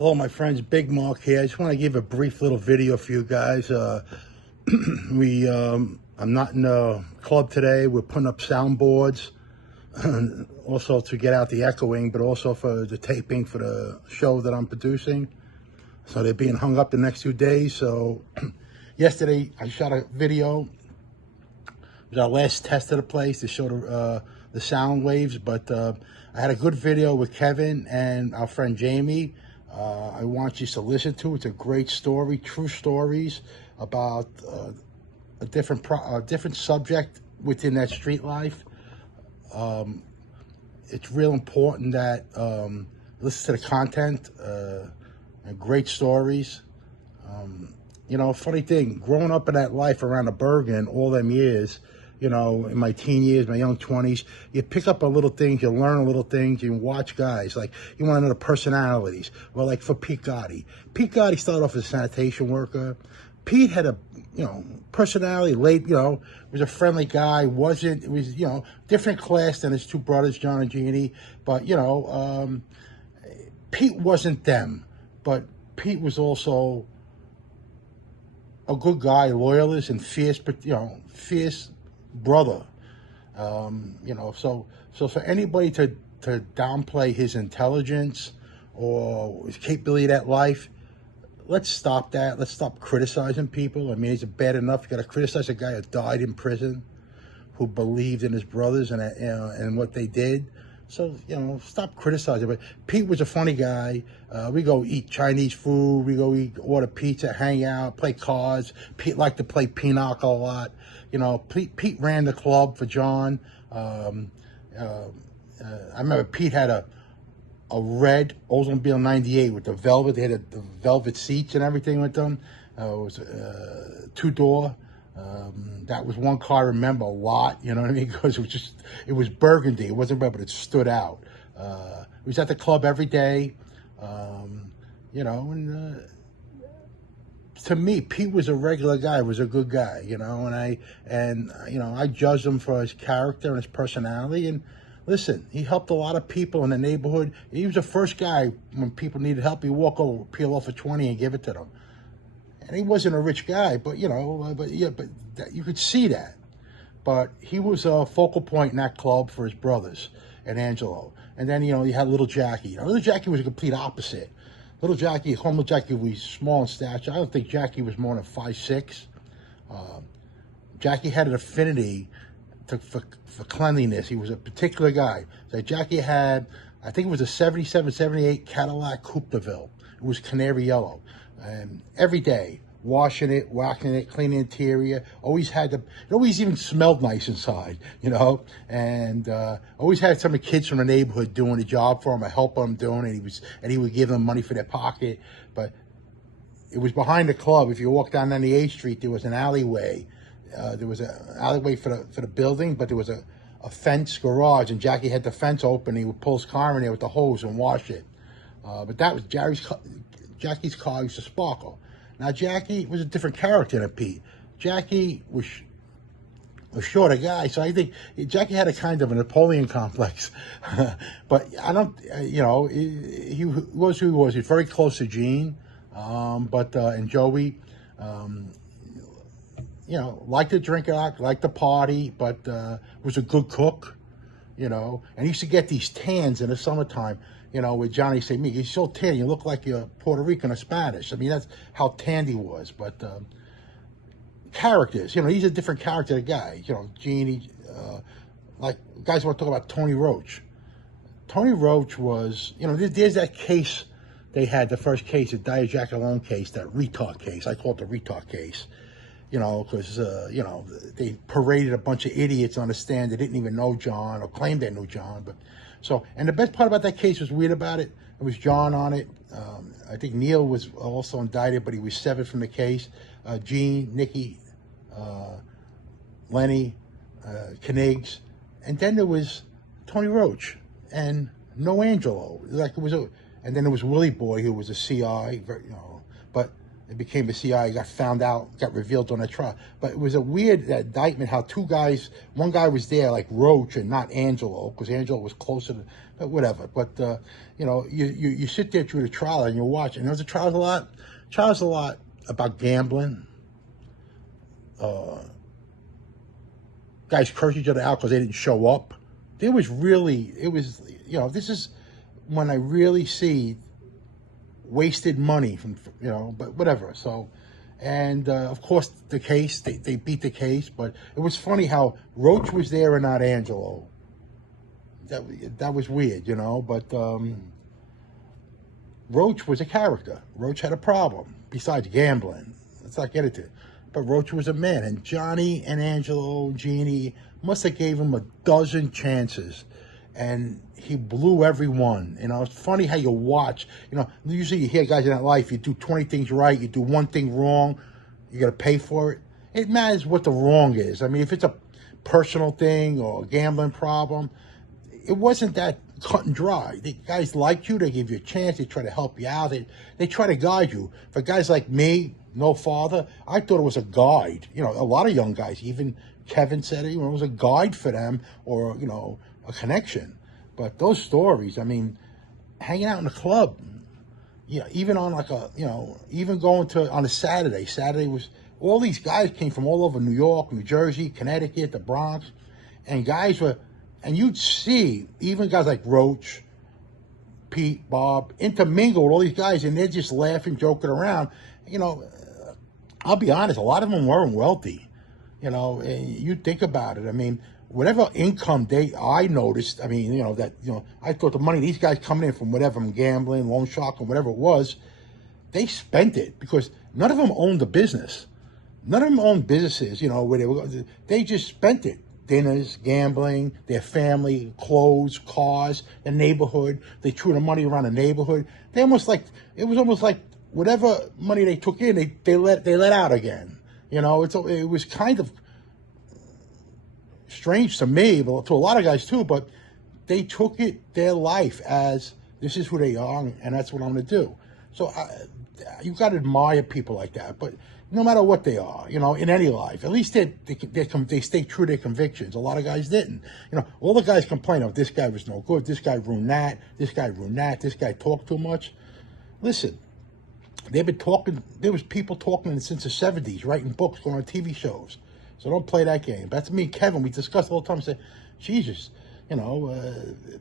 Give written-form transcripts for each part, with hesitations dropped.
Hello, my friends. Big Mark here. I just want to give a brief little video for you guys. I'm not in the club today. We're putting up soundboards, also to get out the echoing, but also for the taping for the show that I'm producing. So they're being hung up the next 2 days. So yesterday I shot a video. It was our last test of the place to show the sound waves, but I had a good video with Kevin and our friend Jamie. I want you to listen to. It's a great story, true stories about a different subject within that street life. It's real important that listen to the content and great stories. You know, funny thing, growing up in that life around the Bergen all them years, you know, in my teen years, my young 20s, you pick up a little things, you learn a little things, you watch guys, like, you want to know the personalities. Well, like for Pete Gotti. Pete Gotti started off as a sanitation worker. Pete had a, you know, personality, was a friendly guy, different class than his two brothers, John and Jeannie. But, Pete wasn't them. But Pete was also a good guy, loyalist and fierce brother. So for anybody to downplay his intelligence or his capability of that life, let's stop that. Let's stop criticizing people. I mean, is it bad enough? You got to criticize a guy who died in prison, who believed in his brothers and what they did. So, stop criticizing. But Pete was a funny guy. We go eat Chinese food. We go order pizza, hang out, play cards. Pete liked to play pinochle a lot. Pete ran the club for John. I remember Pete had a red Oldsmobile 98 with the velvet. They had the velvet seats and everything with them. It was a two-door. That was one car I remember a lot, you know what I mean? Because it was burgundy. It wasn't red, but it stood out. He was at the club every day, to me, Pete was a regular guy, was a good guy, and I judged him for his character and his personality. And listen, he helped a lot of people in the neighborhood. He was the first guy when people needed help. He'd walk over, peel off a 20 and give it to them. And he wasn't a rich guy, but you could see that. But he was a focal point in that club for his brothers and Angelo. And then, you had Little Jackie. Little Jackie was a complete opposite. Little Jackie was small in stature. I don't think Jackie was more than 5'6". Jackie had an affinity for cleanliness. He was a particular guy. So Jackie had, I think it was a 77, 78 Cadillac Coupe de Ville. It was canary yellow. And every day, washing it, waxing it, cleaning the interior. It always even smelled nice inside, and always had some of the kids from the neighborhood doing the job for him, or helping him doing it. And he would give them money for their pocket. But it was behind the club. If you walk down 98th Street, there was an alleyway. There was an alleyway for the building, but there was a fence garage, and Jackie had the fence open. He would pull his car in there with the hose and wash it. But that was Jackie's car used to sparkle. Now, Jackie was a different character than Pete. Jackie was a shorter guy, so I think Jackie had a kind of a Napoleon complex. But I don't, he was who he was. He was very close to Gene, and Joey. Liked to drink a lot, liked to party, but was a good cook, And he used to get these tans in the summertime. With Johnny say, "Me, you're so tan, you look like you're Puerto Rican or Spanish." I mean, that's how tanned he was. But characters, he's a different character, the guy. Jeannie, like guys want to talk about Tony Roach. Tony Roach was, there's that case they had, the first case, the Diajack Alone case, that retard case. I call it the retard case. Because, they paraded a bunch of idiots on the stand that didn't even know John or claimed they knew John. And the best part about that case was weird about it. It was John on it. I think Neil was also indicted, but he was severed from the case. Gene, Nikki, Lenny, Kniggs. And then there was Tony Roach and no Angelo. And then there was Willie Boy, who was a CI, but It became a CIA, got found out, got revealed on a trial. But it was a weird indictment how two guys, one guy was there like Roach and not Angelo, because Angelo was closer to, but whatever. But, you know, you sit there through the trial and you watch, and the trial's a lot about gambling. Guys curse each other out because they didn't show up. There was really, it was, you know, this is when I really see wasted money from, you know, but whatever. So, and of course the case, they beat the case, but it was funny how Roach was there and not Angelo. That was weird, you know, but Roach was a character. Roach had a problem besides gambling. Let's not get into it. But Roach was a man, and Johnny and Angelo, Jeannie, must have gave him a dozen chances, and he blew every one. You know, it's funny how you watch. You know, usually you hear guys in that life, you do 20 things right, you do one thing wrong, you got to pay for it. It matters what the wrong is. I mean, if it's a personal thing or a gambling problem, it wasn't that cut and dry. The guys liked you, they give you a chance, they try to help you out, they try to guide you. For guys like me, no father, I thought it was a guide. You know, a lot of young guys, even Kevin said it, you know, it was a guide for them, or, you know, a connection. But those stories, I mean, hanging out in the club, yeah, even on like a, you know, even going to, on a Saturday was, all these guys came from all over New York, New Jersey, Connecticut, the Bronx, and guys were, and you'd see even guys like Roach, Pete, Bob, intermingle with all these guys, and they're just laughing, joking around. You know, I'll be honest, a lot of them weren't wealthy. You know, and you think about it. I mean, whatever income I noticed, I mean, you know, that, you know, I thought the money these guys coming in from whatever, from gambling, loan shark, or whatever it was, they spent it because none of them owned a business. None of them owned businesses, you know, where they just spent it. Dinners, gambling, their family, clothes, cars, the neighborhood. They threw the money around the neighborhood. It was almost like whatever money they took in, they let out again. You know, it was kind of strange to me, but to a lot of guys too, but they took their life as, this is who they are, and that's what I'm going to do. So you've got to admire people like that, but no matter what they are, you know, in any life, at least they stay true to their convictions. A lot of guys didn't. You know, all the guys complain, oh, this guy was no good, this guy ruined that, this guy ruined that, this guy talked too much. Listen, they've been talking, there was people talking since the 70s, writing books, going on TV shows. So don't play that game. That's me and Kevin. We discuss all the time and say, Jesus, you know,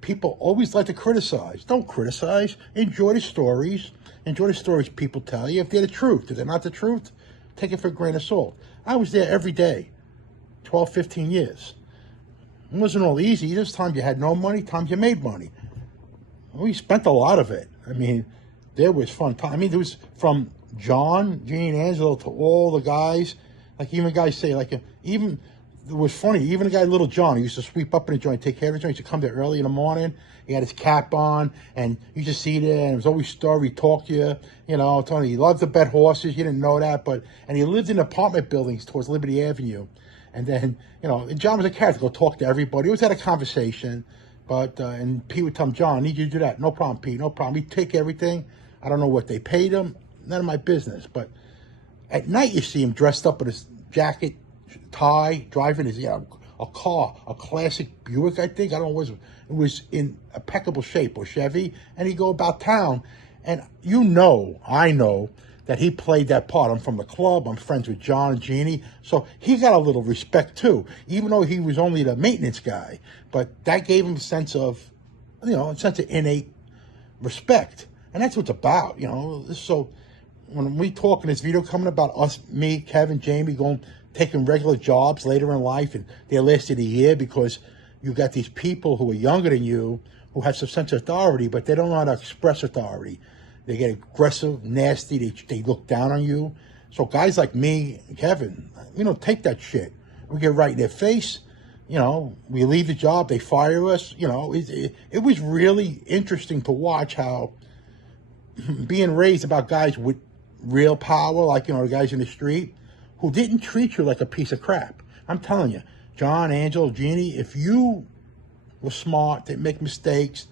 people always like to criticize. Don't criticize. Enjoy the stories. Enjoy the stories people tell you. If they're the truth, if they're not the truth, take it for a grain of salt. I was there every day, 12, 15 years. It wasn't all easy. There's times you had no money, times you made money. We spent a lot of it. I mean, there was fun time. I mean, there was from John, Gene, Angelo to all the guys. Like even guys say, like even, it was funny, even a guy, Little John, he used to sweep up in the joint, take care of the joint. He used to come there early in the morning. He had his cap on, and you just see there, and it was always story, talk to you, you know, telling you he loved to bet horses. You didn't know that, and he lived in apartment buildings towards Liberty Avenue. And then, you know, and John was a character, go talk to everybody. He always had a conversation, but, and Pete would tell him, John, I need you to do that. No problem, Pete, no problem. He'd take everything. I don't know what they paid him. None of my business. But at night, you see him dressed up with his jacket, tie, driving his, a car, a classic Buick, I think. I don't know what it was in impeccable shape, or Chevy. And he'd go about town. And you know, I know that he played that part. I'm from the club. I'm friends with John and Jeannie. So he got a little respect too, even though he was only the maintenance guy. But that gave him a sense of, you know, a sense of innate respect. And that's what it's about, you know. So when we talk in this video coming about us, me, Kevin, Jamie, taking regular jobs later in life, and they lasted a year because you got these people who are younger than you who have some sense of authority, but they don't know how to express authority. They get aggressive, nasty, they look down on you. So guys like me and Kevin, we don't take that shit. We get right in their face, you know, we leave the job, they fire us, you know. It was really interesting to watch how being raised about guys with real power, like, you know, the guys in the street, who didn't treat you like a piece of crap. I'm telling you, John, Angelo, Jeannie, if you were smart, didn't make mistakes,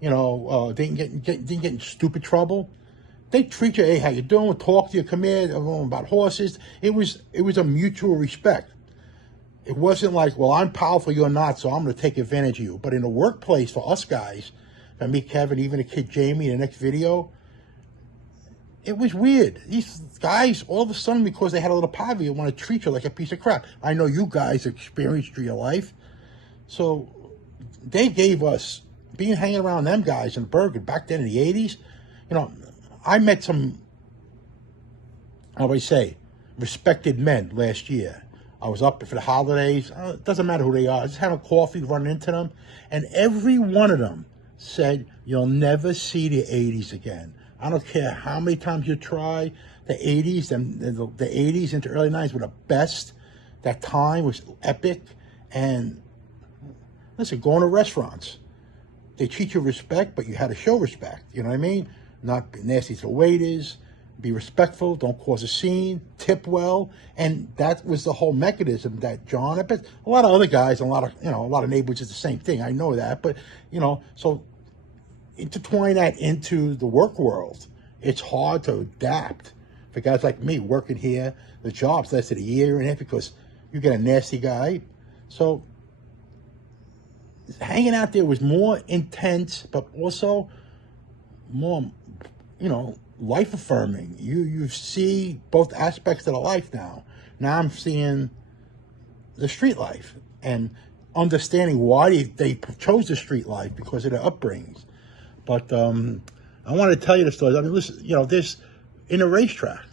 you know, didn't get in stupid trouble, They treat you, hey, how you doing? Talk to you, come here, about horses. It was a mutual respect. It wasn't like, well, I'm powerful, you're not, so I'm going to take advantage of you. But in the workplace, for us guys, for me, Kevin, even the kid Jamie, the next video, it was weird. These guys, all of a sudden, because they had a little poverty, want to treat you like a piece of crap. I know you guys experienced through your life. So they gave us, being hanging around them guys in Bergen back then in the 80s, you know, I met some, how do I say, respected men last year. I was up for the holidays. It doesn't matter who they are. Just having coffee, running into them. And every one of them said, you'll never see the 80s again. I don't care how many times you try. The 80s, and the 80s into early 90s were the best. That time was epic. And listen, going to restaurants, they treat you respect, but you had to show respect. You know what I mean? Not be nasty to the waiters. Be respectful, don't cause a scene, tip well, and that was the whole mechanism that John, but a lot of other guys, a lot of neighborhoods is the same thing. I know that, but so intertwine that into the work world, it's hard to adapt for guys like me working here. The job's lasted a year and a half because you get a nasty guy. So hanging out there was more intense, but also more, life affirming. You see both aspects of the life now. Now I'm seeing the street life and understanding why they chose the street life because of their upbringings. But I want to tell you the stories. I mean, listen, there's in a racetrack,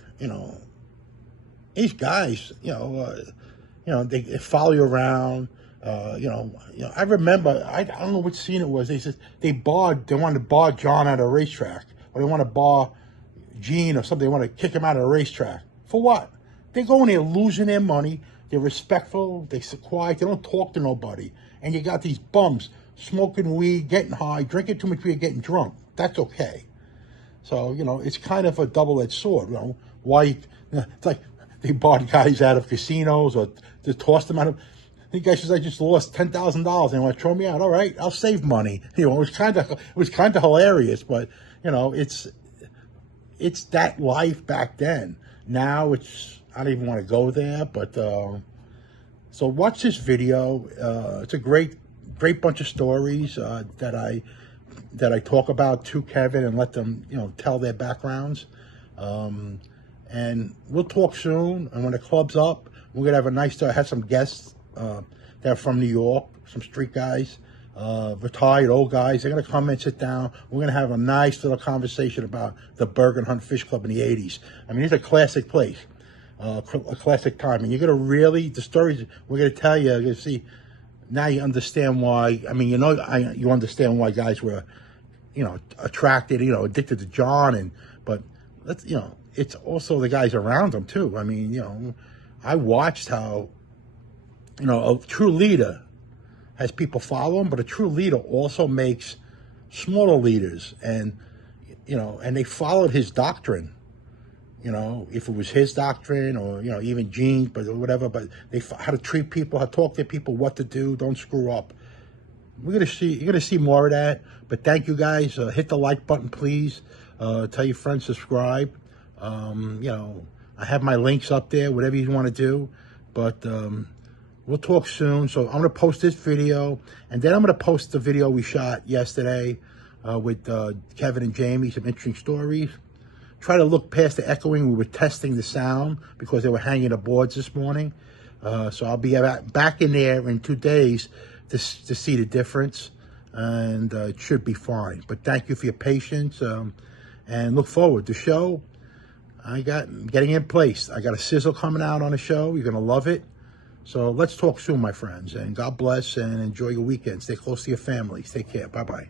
these guys, they follow you around. I remember, I don't know which scene it was. They said they wanted to bar John at a racetrack, or they want to bar Gene or something. They want to kick him out of the racetrack. For what? They go in there losing their money. They're respectful. They're quiet. They don't talk to nobody. And you got these bums smoking weed, getting high, drinking too much beer, getting drunk. That's okay. So, it's kind of a double-edged sword. Why? It's like they bought guys out of casinos or they tossed them out of. The guy says, I just lost $10,000 and they want to throw me out. All right, I'll save money. It was kind of hilarious, but it's that life back then. Now I don't even want to go there, but so watch this video. It's a great bunch of stories that I talk about to Kevin and let them tell their backgrounds. And we'll talk soon. And when the club's up, we're gonna have a nice have some guests that are from New York, some street guys. Retired old guys. They're going to come and sit down. We're going to have a nice little conversation about the Bergen Hunt Fish Club in the 80s. I mean, it's a classic place, a classic time. And you're going to really, the stories we're going to tell you, you're going to see, now you understand why, I mean, you understand why guys were, attracted, addicted to John. But, it's also the guys around them, too. I mean, I watched how, a true leader has people follow him, but a true leader also makes smaller leaders, and they followed his doctrine. If it was his doctrine or even Gene's, but whatever. But how to treat people, how to talk to people, what to do, don't screw up. You're gonna see more of that. But thank you guys. Hit the like button, please. Tell your friends, subscribe. I have my links up there, whatever you want to do. But we'll talk soon. So I'm going to post this video, and then I'm going to post the video we shot yesterday with Kevin and Jamie, some interesting stories. Try to look past the echoing. We were testing the sound because they were hanging the boards this morning. So I'll be back in there in 2 days to see the difference, and it should be fine. But thank you for your patience, and look forward to the show. I'm getting in place. I got a sizzle coming out on the show. You're going to love it. So let's talk soon, my friends, and God bless, and enjoy your weekend. Stay close to your families. Take care. Bye-bye.